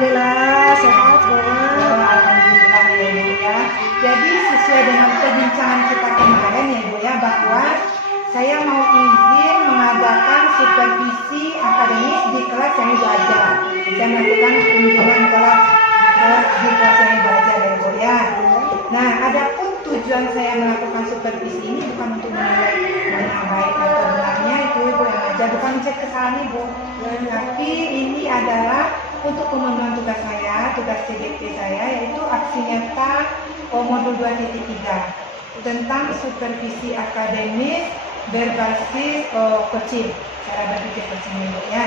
Alhamdulillah sehat semuanya. Alhamdulillah ya Ibu ya. Jadi sesuai dengan perbincangan kita kemarin ya Ibu ya, bahwa saya mau izin mengadakan supervisi akademis di kelas yang Ibu ajar. Saya melakukan kunjungan kelas di kelas yang Ibu ajar ya Ibu ya. Nah, adapun tujuan saya melakukan supervisi ini bukan untuk menilai mana baik atau benarnya itu Ibu yang ajar, bukan cek kesalahan Ibu. Tapi ini adalah untuk pemenuhan tugas saya, tugas CGP saya, yaitu aksi nyata modul 2.3 tentang supervisi akademis berbasis coaching, cara berpikir coaching Ibu ya.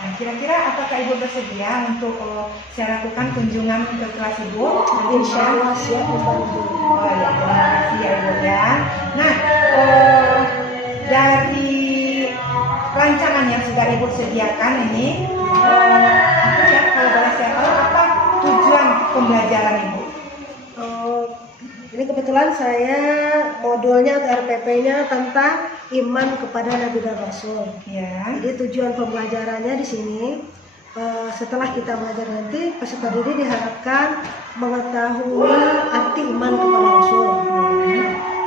Nah, kira-kira apakah Ibu bersedia untuk saya lakukan kunjungan ke kelas Ibu? Insya Allah siap membantu. Oh ya, terima kasih ya Ibu ya. Nah, dari rancangan yang sudah Ibu sediakan ini, apa ya, kalau boleh saya tahu apa tujuan pembelajaran Ibu? Ini kebetulan saya modulnya atau RPP-nya tentang iman kepada Nabi dan Rasul. Ya. Jadi tujuan pembelajarannya di sini, setelah kita belajar nanti, peserta didik diharapkan mengetahui arti iman kepada Rasul.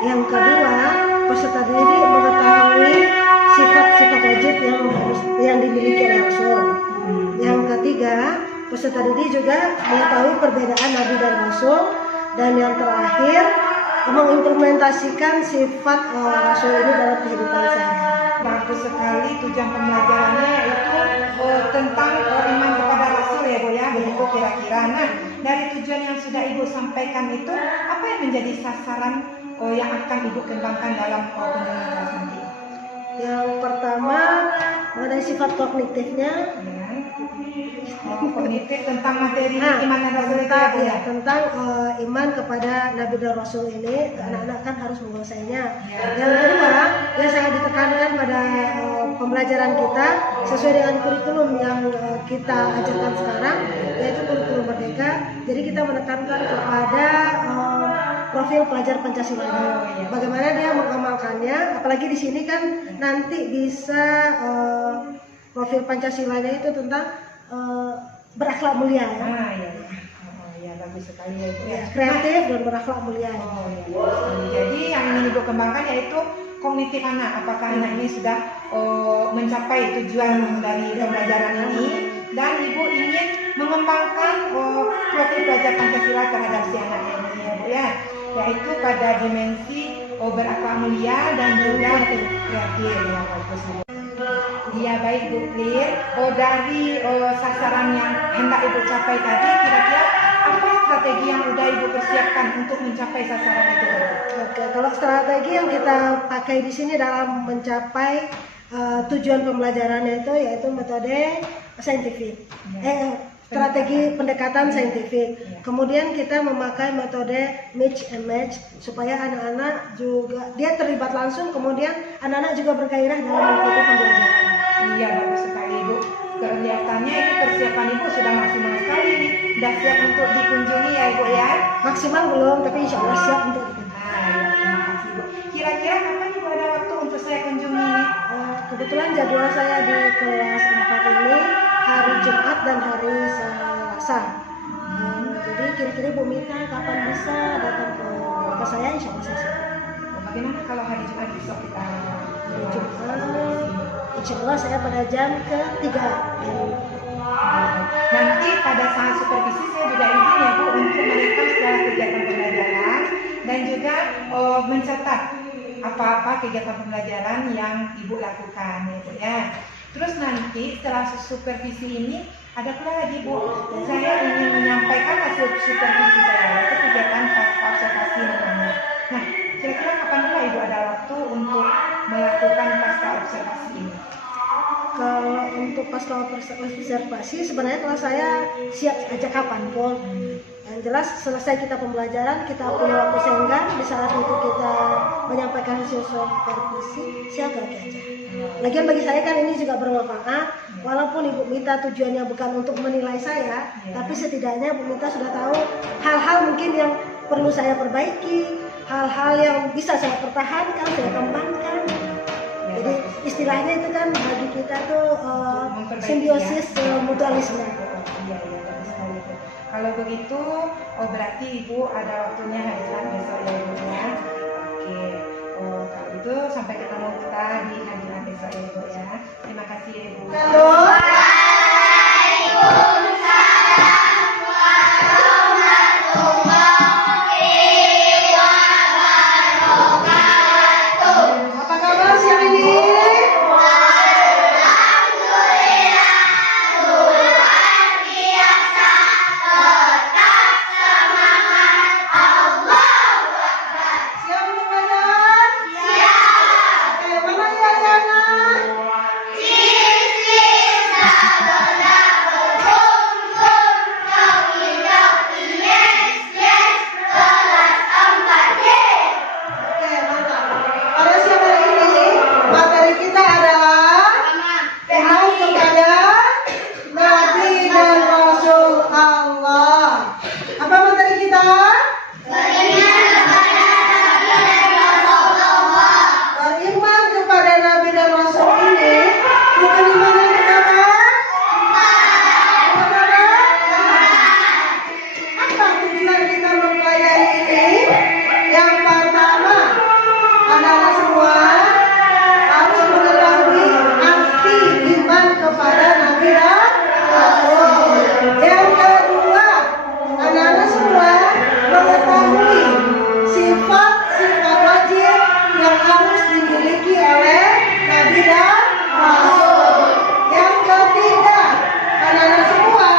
Yang kedua, peserta didik mengetahui sifat-sifat wajib yang dimiliki oleh Rasul. Yang ketiga, peserta didik juga mengetahui perbedaan Nabi dan Rasul. Dan yang terakhir, mengimplementasikan sifat Rasul ini dalam kehidupan saya. Bagus sekali tujuan pembelajarannya, yaitu tentang iman kepada Rasul ya Bu ya, begitu kira-kira. Nah, dari tujuan yang sudah Ibu sampaikan itu, apa yang menjadi sasaran yang akan Ibu kembangkan dalam kunjungan kelas nanti? Yang pertama, mengenai sifat kognitifnya. Kognitif tentang materi iman dan Rasul itu ya Bu ya? Tentang iman kepada Nabi dan Rasul ini, anak-anak kan harus menguasainya. Yang kedua, yang sangat ditekankan pada pembelajaran kita sesuai dengan kurikulum yang kita ajarkan sekarang, yaitu kurikulum Merdeka. Jadi kita menekankan kepada profil pelajar Pancasila ini. Bagaimana dia mengamalkannya, apalagi di sini kan nanti bisa profil Pancasilanya itu tentang berakhlak mulia ya. Ya, bagus sekali ya Ibu ya. Kreatif dan berakhlak mulia. Jadi yang ingin Ibu kembangkan yaitu kognitif anak. Apakah anak ini sudah mencapai tujuan dari pembelajaran ini, dan Ibu ingin mengembangkan profil pelajar Pancasila terhadap si anak ini ya Bu ya, yaitu pada dimensi berakhlak mulia dan juga kreatif ya. Bagus Bu. Iya baik Bu Clear. Dari sasaran yang hendak Ibu capai tadi, kira-kira apa strategi yang udah Ibu persiapkan untuk mencapai sasaran itu? Oke, kalau strategi yang kita pakai di sini dalam mencapai tujuan pembelajarannya itu yaitu metode saintifik. Strategi pendekatan saintifik. Kemudian kita memakai metode mix and match supaya anak-anak juga dia terlibat langsung, kemudian anak-anak juga bergairah dalam mengikuti pembelajaran. Iya, bagus sekali Ibu. Kelihatannya itu persiapan Ibu sudah maksimal sekali nih. Sudah siap untuk dikunjungi ya Ibu ya? Maksimal belum, tapi insya Allah siap untuk dikunjungi. Ya, terima kasih Bu. Kira-kira kapan Ibu ada waktu untuk saya kunjungi nih? Kebetulan jadwal saya di kelas 4 ini hari Jumat dan hari Selasa. Jadi kira-kira Bu Mita kapan bisa datang ke saya, insya Allah saya siap. Bagaimana kalau hari Jumat besok kita? Hari Jumat, insya Allah saya pada jam ke-3. Nanti pada saat supervisi saya juga izin ya Bu untuk merekam segala kegiatan pembelajaran dan juga mencatat apa-apa kegiatan pembelajaran yang Ibu lakukan ya Bu ya. Terus nanti setelah supervisi ini ada pula lagi Bu, saya ingin menyampaikan hasil supervisi saya, yaitu kegiatan pasca observasi namanya. Nah, kira-kira kapan pula Ibu ada waktu untuk melakukan pasca observasi ini? Kalau untuk pasca observasi sebenarnya kalau saya siap aja kapanpun. Yang jelas selesai kita pembelajaran, kita punya waktu senggang, di saat itu kita menyampaikan hasil supervisi, siap aja. Lagian bagi saya kan ini juga bermanfaat, walaupun Ibu Mita tujuannya bukan untuk menilai saya, tapi setidaknya Bu Mita sudah tahu hal-hal mungkin yang perlu saya perbaiki, hal-hal yang bisa saya pertahankan, saya kembangkan. Jadi istilahnya itu kan bagi kita tuh simbiosis mutualisme. Kalau begitu, oh berarti Ibu ada waktunya hadiran besok ya Ibu ya. Oke, oh kalau gitu sampai ketemu kita di hadiran besok ya Ibu ya. Terima kasih ya Ibu. Apa kabar siang ini? Siap belum belajar? Siap. Oke, mana ayahnya? Oke, mantap. Pada siang hari ini, materi kita adalah iman kepada Nabi dan Rasul Allah. Apa materi kita? Beriman kepada Nabi dan Rasul ini bukan iman yang pertama. Apa tujuan kita mempelajari ini? Yang pertama adalah semua harus mengetahui arti iman kepada Nabi dan Rasul. Yang kedua adalah semua mengetahui sifat-sifat wajib yang harus dimiliki oleh Nabi dan Rasul. Yang ketiga adalah semua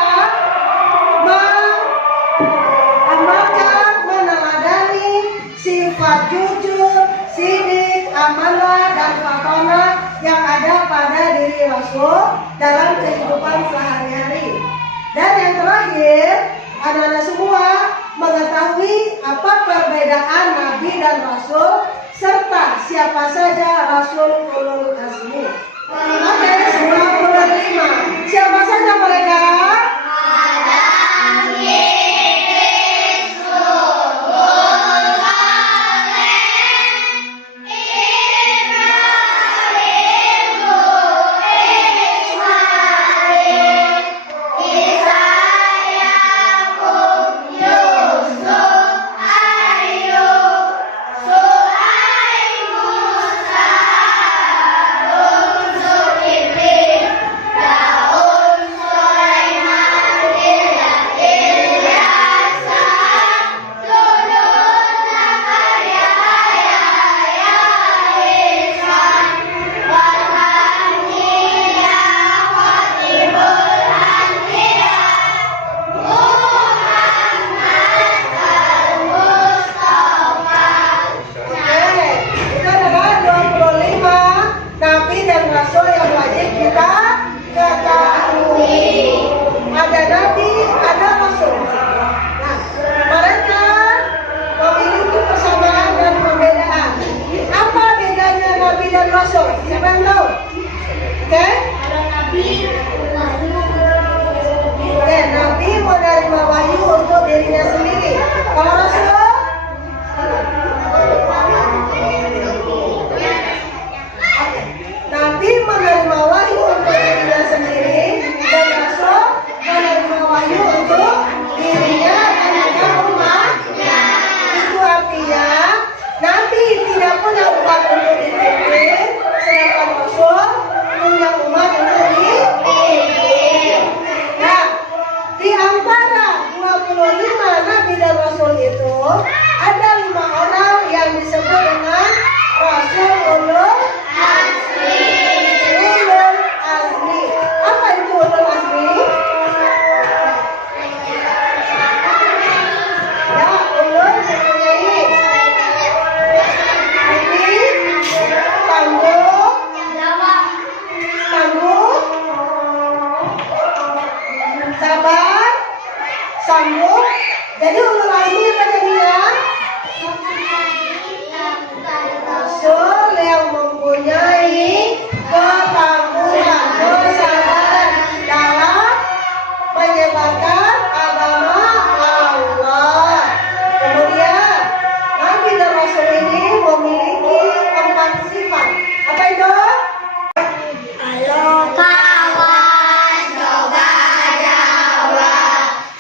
mengamalkan, meneladani sifat jujur, sidik, amanah, dan fatonah yang ada pada diri Rasul dalam kehidupan sehari-hari. Dan yang terakhir adalah semua mengetahui apa perbedaan Nabi dan Rasul serta siapa saja Rasul Ulul Azmi. Oke, 95. Siapa saja mereka?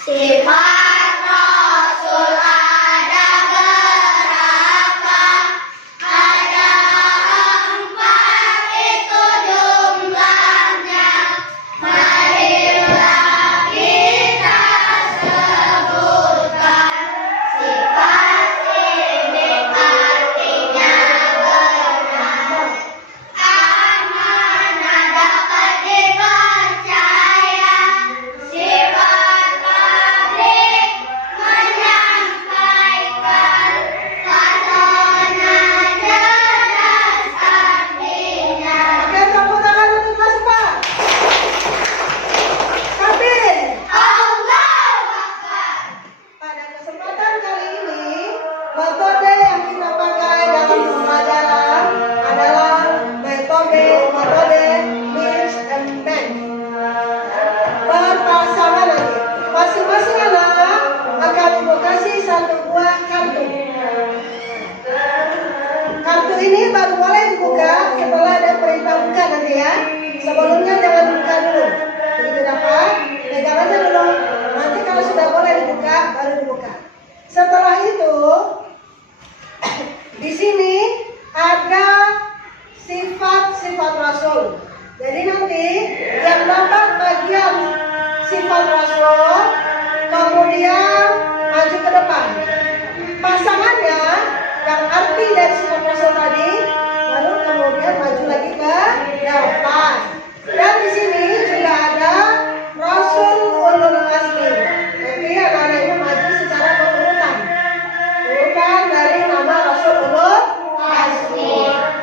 Sifat itu di sini ada sifat-sifat rasul. Jadi nanti yang dapat bagian sifat rasul kemudian maju ke depan. Pasangannya yang arti dari sifat rasul tadi baru kemudian maju lagi ke depan. Dan di sini juga ada Rasul Ulul Azmi. Nanti anak-anak itu maju secara berurutan. Urutan dari nama Rasul Ulul Azmi.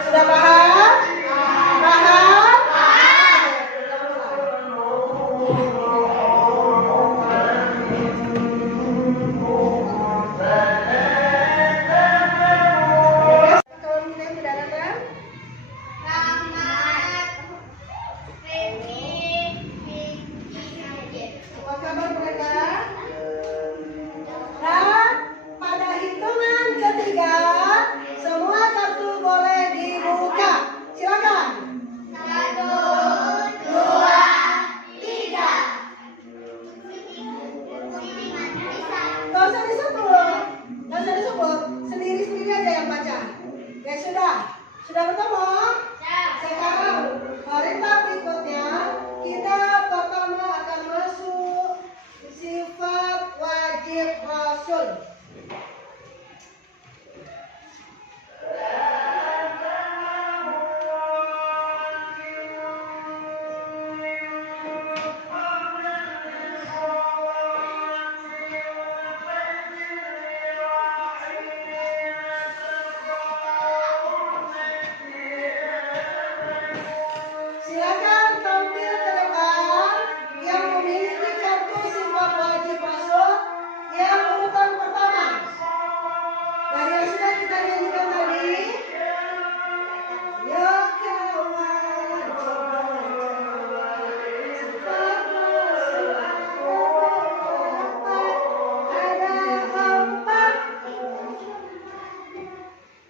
Sudah paham? Paham? Sudah bertemu? Sekarang perintah berikutnya kita pertama akan masuk sifat wajib rasul. Silakan tampil ke depan yang memiliki kartu sifat wajib rasul yang urutan pertama. Dari yang sudah kita nyanyikan tadi. Ya kawan, sifat rasul ada empat.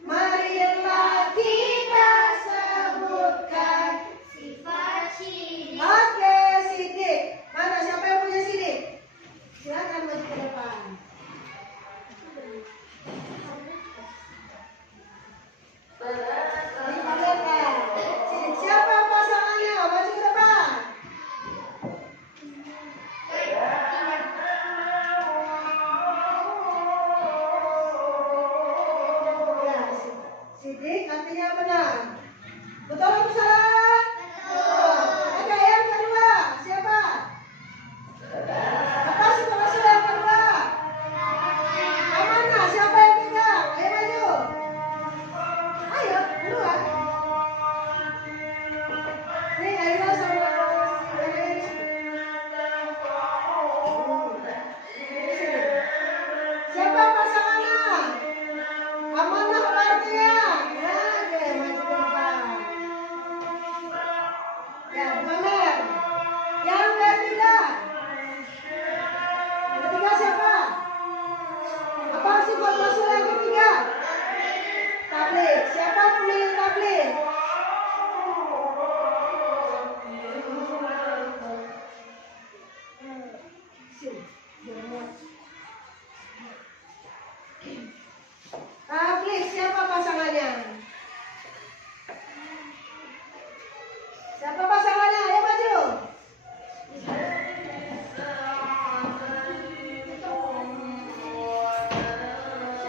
Marilah kita sebutkan. Oke, sidik. Mana siapa yang punya sidik? Silakan maju ke depan. Diperlihatkan. Sidik. Siapa pasangannya? Maju ke depan. Ya, sidik artinya benar. Betul atau salah? Oke, yang kedua, siapa? Apa sifat rasul yang kedua? Amanah, siapa yang pegang? Ayo maju. Ayo, kedua. Nih, ayo sama siapa pasangannya? Amanah artinya. Ya, oke, maju ke depan. Ya, pamer. Yang ketiga. Yang ketiga siapa? Apa sifat rasul yang ketiga? Tabligh. Siapa pemilik tabligh? Tabligh, siapa pasangannya? Siapa pasangannya? Ayo maju.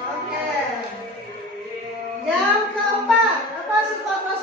Oke. Yang keempat, apa sifat rasul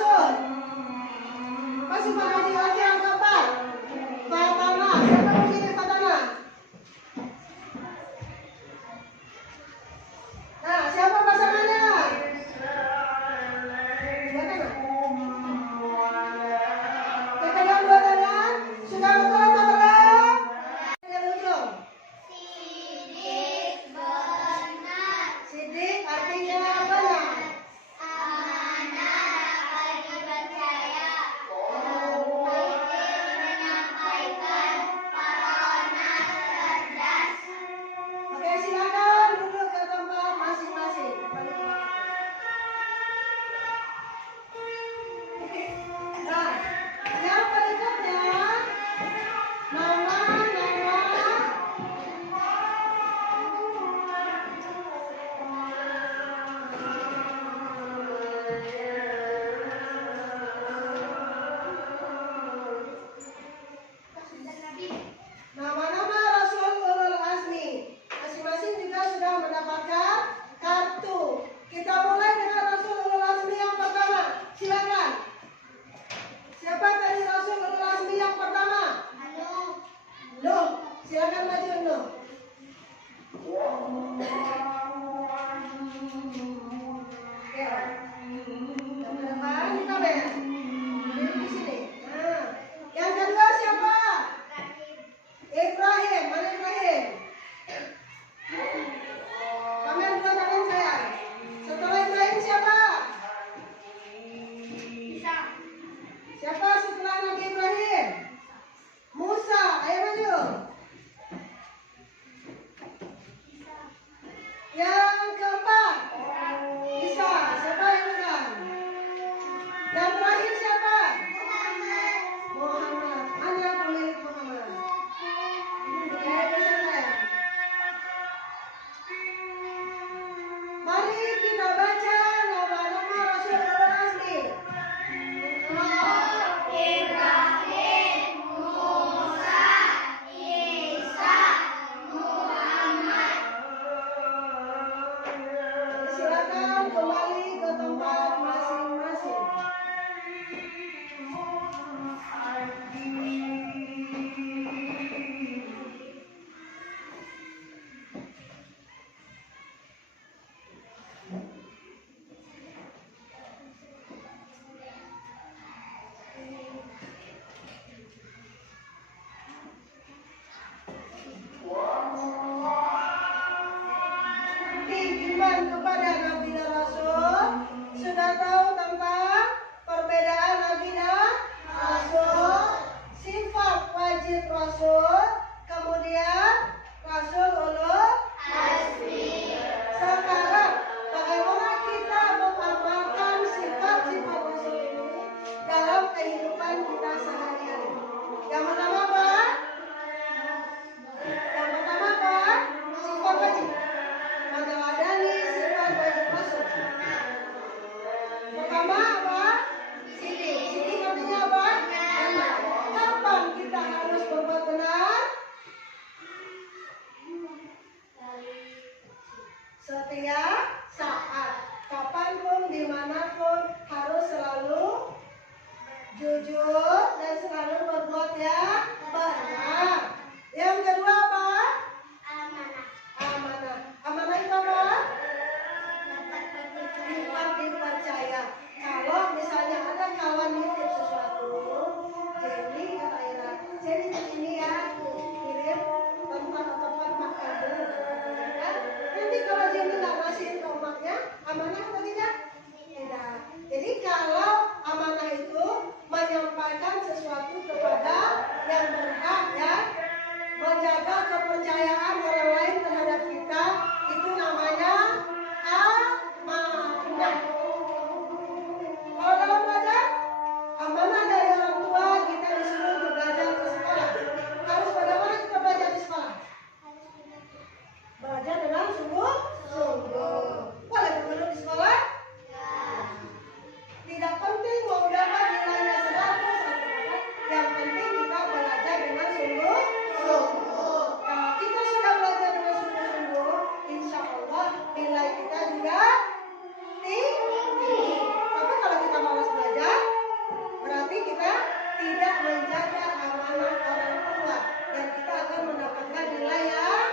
kembali ke tempat masing-masing. Iman kepada Nabi dan Rasul, sudah tahu tentang perbedaan Nabi dan Rasul, sifat wajib Rasul, kemudian Rasul ulul azmi. Sekarang bagaimana kita mengamalkan sifat-sifat Rasul ini dalam kehidupan kita sehari-hari? Yang pertama apa? Yang pertama apa? Sifat wajib. Meneladani sifat wajib Rasul. Pertama apa? Sidik. Sidik artinya apa? Benar. Kapan kita harus berbuat benar? Setiap saat, kapanpun, dimanapun, harus selalu jujur dan selalu berbuat yang benar. Yang kedua apa? Amanah. Amanah itu apa? Dapat dipercaya. Kalau misalnya ada kawan nitip sesuatu, jadi kata Ira, jadi ini ya kirim tempat mak kamu. Ya. Nanti kalau Jenny nggak ngasih ke emaknya, amanah atau tidak? Tidak. Jadi kalau amanah itu menyampaikan sesuatu kepada yang berhak dan menjaga kepercayaan orang lain terhadap kita, itu namanya amanah. Kalau dalam belajar, amanah dari orang tua, kita disuruh untuk belajar di sekolah. Harus bagaimana kita belajar di sekolah? Belajar dengan sungguh-sungguh. Boleh begitu di sekolah? Tidak penting mau dapat nilainya 100 atau berapa, yang penting kita belajar dengan sungguh-sungguh. Kalau kita sudah belajar dengan sungguh-sungguh, insya Allah nilai kita juga tinggi. Tapi kalau kita malas belajar, berarti kita tidak menjaga amanah orang tua dan kita akan mendapatkan nilai yang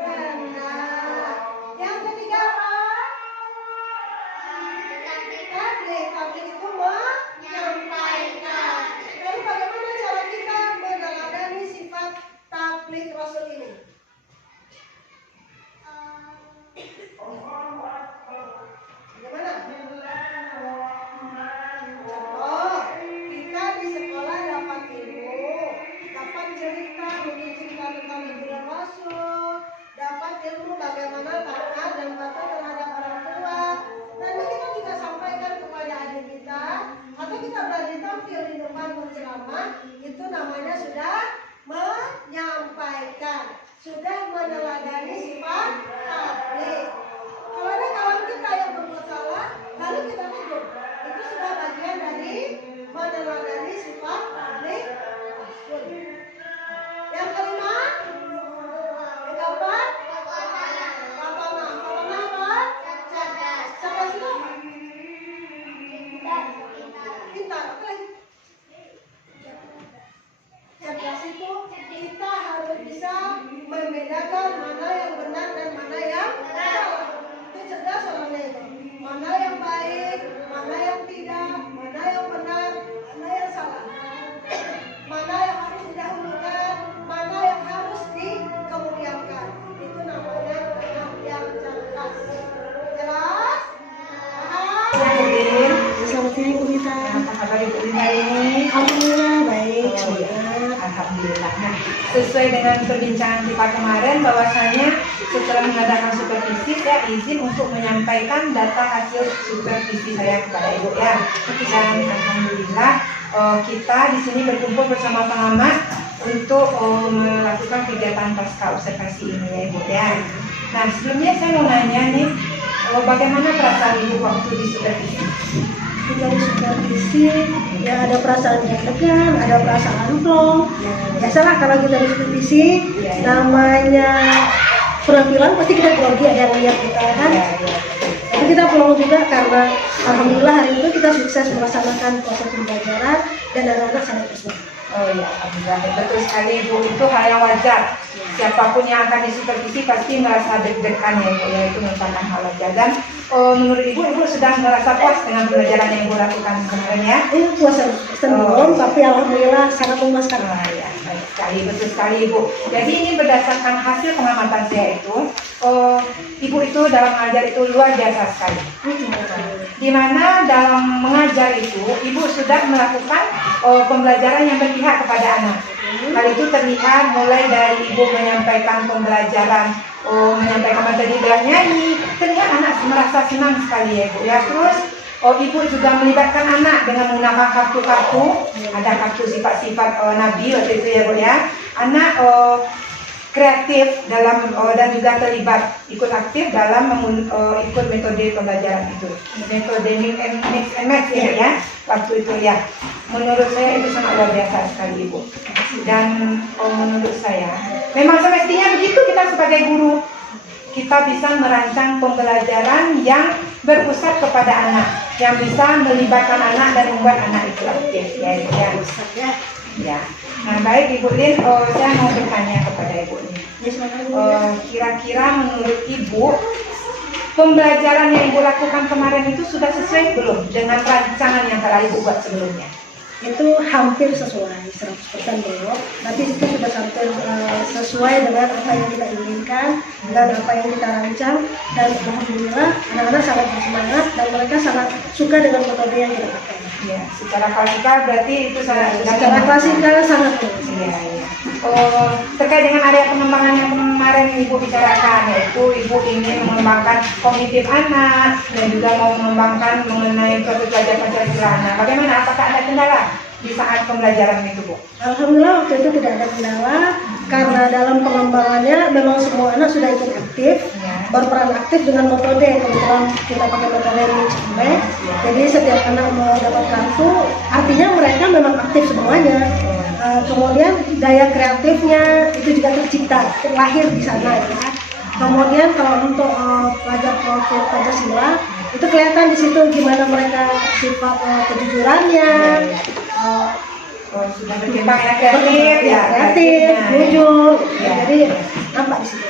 rendah. Yang ketiga apa? Tabligh itu menyampaikan. Lalu bagaimana cara kita meneladani sifat tabligh Rasul ini? Bagaimana? Contoh, kita di sekolah dapat ilmu, dapat cerita tentang Nabi dan Rasul, dapat ilmu bagaimana taat dan patuh terhadap orang tua. Nanti kita bisa sampaikan kepada adik kita, atau kita berani tampil di depan berceramah, itu namanya sudah menyampaikan, sudah meneladani sifat tabligh. Kalau ada kawan kita yang berbuat salah, lalu kita tegur, itu sudah bagian dari meneladani sifat tabligh Rasul. Yang kelima, yang keempat, amanah. Amanah apa? Cerdas. Cerdas itu apa? Pintar. Apa lagi? Cerdas itu kita harus bisa membedakan mana yang benar dan mana yang salah. Itu cerdas orangnya itu. Mana yang baik, mana yang tidak, mana yang benar, mana yang salah. Mana yang harus didahulukan, mana yang harus dikemudiankan. Itu namanya anak yang cerdas. Jelas? Paham? Selamat siang Bu Rita. Apa kabar Ibu Rita ini? Alhamdulillah baik. Alhamdulillah. Nah, sesuai dengan perbincangan kita kemarin, bahwasanya setelah mengadakan supervisi, saya izin untuk menyampaikan data hasil supervisi saya kepada Ibu ya. Dan alhamdulillah kita di sini berkumpul bersama pengamat untuk melakukan kegiatan pasca observasi ini ya Ibu ya. Nah, sebelumnya saya mau nanya nih, bagaimana perasaan Ibu waktu di supervisi? Dari supervisi ya ada perasaan deg-degan, ada perasaan plong. Biasalah kalau kita di supervisi, namanya penampilan pasti kita grogi, ada yang lihat kita kan. Tapi kita pulang juga karena alhamdulillah hari itu kita sukses melaksanakan proses pembelajaran dan anak-anak sangat bersemangat. Oh ya, alhamdulillah. Betul sekali Ibu, itu hal yang wajar. Siapapun yang akan disupervisi pasti merasa deg-degan ya Ibu, ya itu merupakan hal wajar. Dan menurut Ibu sudah merasa puas dengan pembelajaran yang Ibu lakukan kemarin ya? Ini puasa belum, tapi alhamdulillah sangat memuaskan. Ya, baik sekali, betul sekali Ibu. Jadi ini berdasarkan hasil pengamatan saya itu, Ibu itu dalam mengajar itu luar biasa sekali. Di mana dalam mengajar itu, Ibu sudah melakukan pembelajaran yang berpihak kepada anak. Hal itu terlihat mulai dari Ibu menyampaikan pembelajaran, menyampaikan materi bernyanyi, terlihat anak merasa senang sekali ya Ibu. Ya, terus Ibu juga melibatkan anak dengan menggunakan kartu-kartu, ada kartu sifat-sifat Nabi waktu itu ya Bu ya. Anak kreatif dalam dan juga terlibat ikut aktif dalam ikut metode pembelajaran itu, metode mix and match ya waktu itu ya. Menurut saya itu sangat luar biasa sekali Ibu. Dan menurut saya memang semestinya begitu, kita sebagai guru kita bisa merancang pembelajaran yang berpusat kepada anak, yang bisa melibatkan anak dan membuat anak itu aktif ya. Ya. Nah baik Ibu Lin, saya mau bertanya kepada Ibu Lin. Kira-kira menurut Ibu pembelajaran yang Ibu lakukan kemarin itu sudah sesuai belum dengan rancangan yang telah Ibu buat sebelumnya? Itu hampir sesuai, 100% belum, tapi itu sudah hampir sesuai dengan apa yang kita inginkan dan apa yang kita rancang, dan alhamdulillah anak-anak sangat bersemangat dan mereka sangat suka dengan metode yang kita pakai. Ya, secara klasikal berarti itu sangat secara klasikal sangat bagus. Iya, iya. Terkait dengan area pengembangan yang kemarin Ibu bicarakan, yaitu Ibu ingin mengembangkan kognitif anak dan juga mau mengembangkan mengenai proses belajar Pancasila. Nah, bagaimana? Apakah ada kendala di saat pembelajaran itu, Bu? Alhamdulillah waktu itu tidak ada kendala karena dalam pengembangannya memang semua anak sudah ikut aktif, berperan aktif dengan metode. Kebetulan kita pakai metode mix and match. Jadi setiap anak mau dapat kartu, artinya mereka memang aktif semuanya. Kemudian daya kreatifnya itu juga tercipta, terlahir di sana ya. Kemudian kalau untuk pelajar profil Pancasila itu kelihatan di situ gimana mereka sifat kejujurannya. Sudah berkembang ya, kreatif, jujur. Jadi nampak di situ.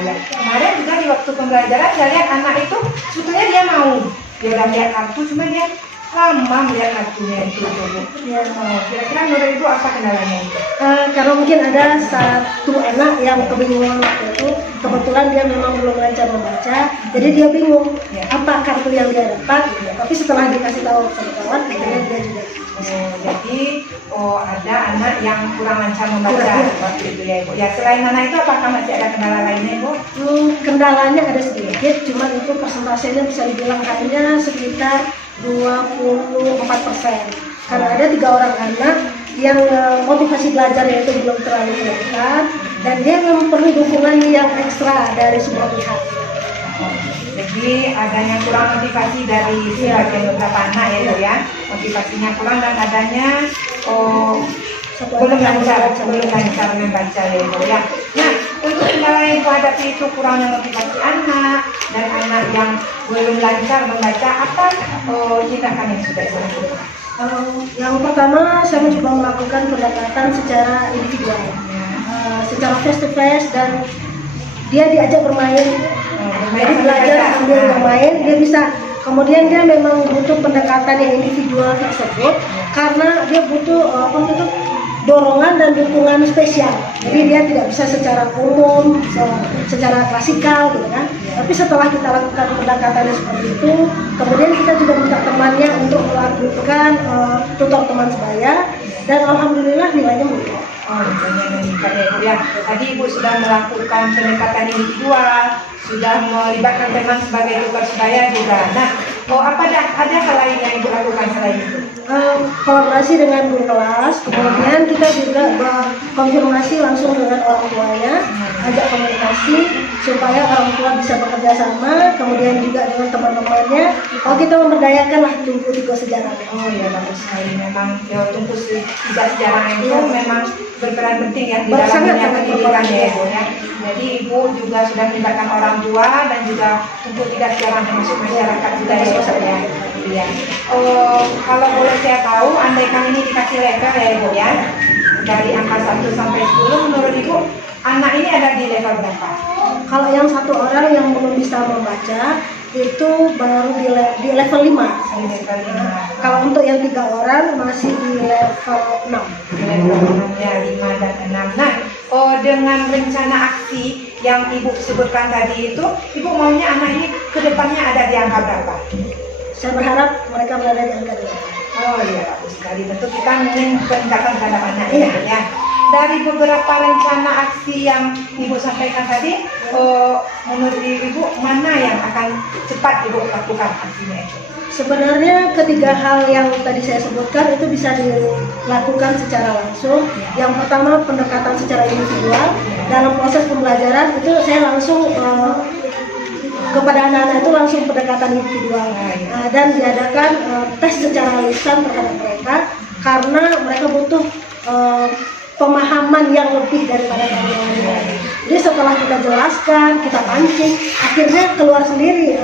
Ya. Kemarin juga di waktu pembelajaran saya lihat anak itu sebetulnya dia mau, dia udah lihat kartu, cuma dia lama melihat kartunya itu. Ya. Kira-kira menurut Ibu apa kendalanya itu? Karena mungkin ada satu anak yang kebingungan waktu itu, kebetulan dia memang belum lancar membaca, jadi dia bingung apa kartu yang dia dapat. Tapi setelah dikasih tahu sama kawan, akhirnya dia juga. Jadi ada anak yang kurang lancar membaca waktu itu ya Ibu. Ya, selain anak itu apakah masih ada kendala lainnya Ibu? Kendalanya ada sedikit, cuma itu persentasenya bisa dibilang hanya sekitar 24%. Karena ada 3 orang anak yang motivasi belajarnya itu belum terlalu kelihatan dan dia memang perlu dukungan yang ekstra dari semua pihak. Jadi adanya kurang motivasi dari sebagian beberapa anak ya Bu ya, motivasinya kurang dan adanya belum lancar membaca ya Bu ya. Nah, untuk kendala yang Ibu hadapi itu kurangnya motivasi anak dan anak yang belum lancar membaca, apa tindakan yang sudah Ibu lakukan? Yang pertama saya mencoba melakukan pendekatan secara individual, secara face to face, dan dia diajak bermain. Jadi belajar sambil bermain, dia bisa. Kemudian dia memang butuh pendekatan yang individual tersebut karena dia butuh dorongan dan dukungan spesial. Jadi dia tidak bisa secara umum, secara klasikal gitu kan. Tapi setelah kita lakukan pendekatannya seperti itu, kemudian kita juga minta temannya untuk melakukan tutor teman sebaya, dan alhamdulillah nilainya meningkat. Nilainya meningkat ya Bu ya. Tadi Ibu sudah melakukan pendekatan individual, sudah melibatkan teman sebagai tutor sebaya juga. Nah, ada hal lain yang Ibu lakukan selain itu? Kolaborasi dengan guru kelas, kemudian kita juga berkonfirmasi langsung dengan orang tuanya, ajak komunikasi supaya orang tua bisa bekerja sama, kemudian juga dengan teman-temannya. Kalau kita memberdayakan lah Tungku Tiga Sejarah. Oh ya, bagus sekali. Memang ya, Tungku Tiga Sejarah itu memang berperan penting ya di dalam dunia pendidikan ya Ibu ya. Jadi Ibu juga sudah melibatkan orang tua dan juga Tungku Tiga Sejarah termasuk masyarakat juga ya. Iya. Kalau boleh saya tahu, andaikan ini dikasih level ya Ibu ya, dari angka 1 sampai 10, menurut Ibu anak ini ada di level berapa? Kalau yang satu orang yang belum bisa membaca itu baru di level 5. Level 5. Kalau untuk yang 3 orang masih di level 6. Level 6 ya, 5 dan 6. Nah, dengan rencana aksi yang Ibu sebutkan tadi itu, Ibu maunya anak ini ke depannya ada di angka berapa? Saya berharap mereka berada di angka 2. Oh iya, bagus sekali. Tentu kita ingin peningkatan terhadap anak ya. Dari beberapa rencana aksi yang Ibu sampaikan tadi, menurut Ibu mana yang akan cepat Ibu lakukan aksinya itu? Sebenarnya ketiga hal yang tadi saya sebutkan itu bisa dilakukan secara langsung. Yang pertama pendekatan secara individual. Dalam proses pembelajaran itu saya langsung kepada anak-anak itu langsung pendekatan individual dan diadakan tes secara lisan terhadap mereka karena mereka butuh pemahaman yang lebih daripada kami. Jadi setelah kita jelaskan, kita pancing, akhirnya keluar sendiri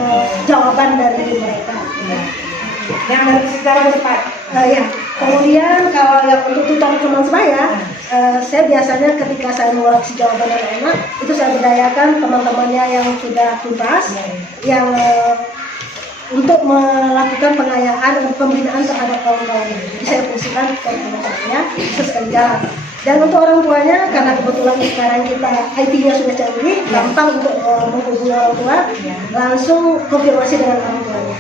jawaban dari mereka. Yang dari secara cepat. Ya. Kemudian kalau yang untuk tutor teman saya biasanya ketika saya mengoreksi jawaban anak-anak itu saya berdayakan teman-temannya yang sudah tuntas, yang untuk melakukan pengayaan dan pembinaan terhadap kawan-kawannya. Jadi saya fungsikan ke teman-temannya sesekali jalan. Dan untuk orang tuanya, karena kebetulan sekarang kita IT-nya sudah canggih, gampang untuk menghubungi orang tua, langsung konfirmasi dengan orang tuanya.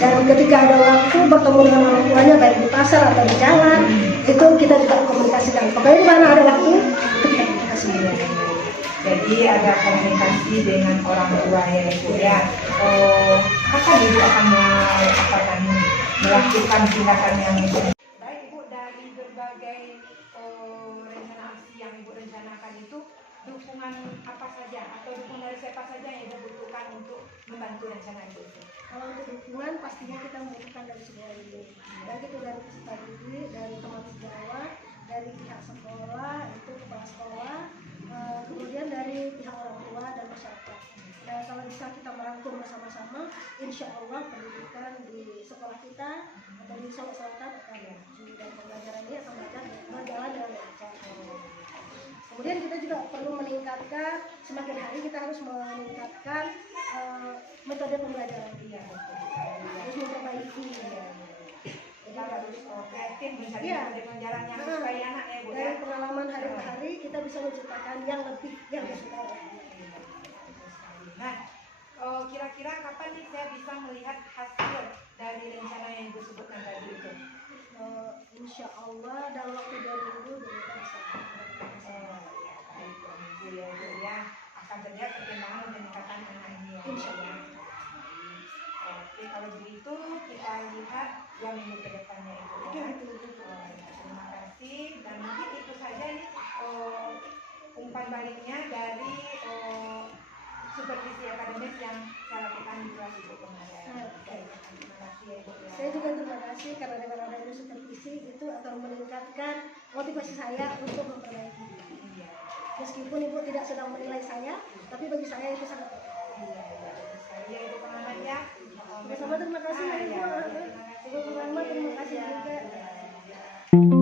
Dan ketika ada waktu bertemu dengan orang tuanya, baik di pasar atau di jalan, itu kita juga komunikasikan. Pokoknya di mana ada waktu, itu kita komunikasikan. Jadi ada komunikasi dengan orang tua ya Ibu ya. Kapan Ibu akan melakukan tindakan yang itu? Baik Ibu, dari berbagai rencana aksi yang Ibu rencanakan itu, dukungan apa saja atau dukungan dari siapa saja yang Ibu butuhkan untuk membantu rencana itu? Kalau untuk dukungan pastinya kita membutuhkan dari semua ibu, baik itu dari peserta didik, dari teman sejawat, dari pihak sekolah, itu kepala sekolah, kemudian dari pihak orang tua dan masyarakat. Nah, kalau bisa kita merangkum bersama-sama, insya Allah pendidikan di sekolah kita atau di Sulawesi Selatan akan maju dan pembelajaran ini akan berjalan dengan lancar. Kemudian kita juga perlu meningkatkan, semakin hari kita harus meningkatkan metode pembelajaran dia, harus memperbaiki. Kita harus kreatif bisa dengan jalan yang sesuai anak ya Bu ya. Dari pengalaman hari ke hari kita bisa menciptakan yang lebih yang disukai. Nah, kira-kira kapan nih saya bisa melihat hasil dari rencana yang Ibu sebutkan tadi itu? Insya Allah dalam waktu 2 minggu kita bisa. Minggu ya, akan terlihat perkembangan peningkatan anak ini ya. Insya Allah. Oke, kalau begitu kita lihat 2 minggu ke depannya Ibu ya. Terima kasih dan mungkin itu saja nih umpan baliknya dari supervisi akademis yang saya lakukan di kelas Ibu kemarin. Terima kasih ya Ibu ya. Saya juga terima kasih karena dengan adanya supervisi itu akan meningkatkan motivasi saya untuk memperbaiki. Meskipun Ibu tidak sedang menilai saya, tapi bagi saya itu sangat penting. Iya Ibu pengamat ya. Sama-sama terima kasih Ibu. Terima kasih. Terima kasih juga.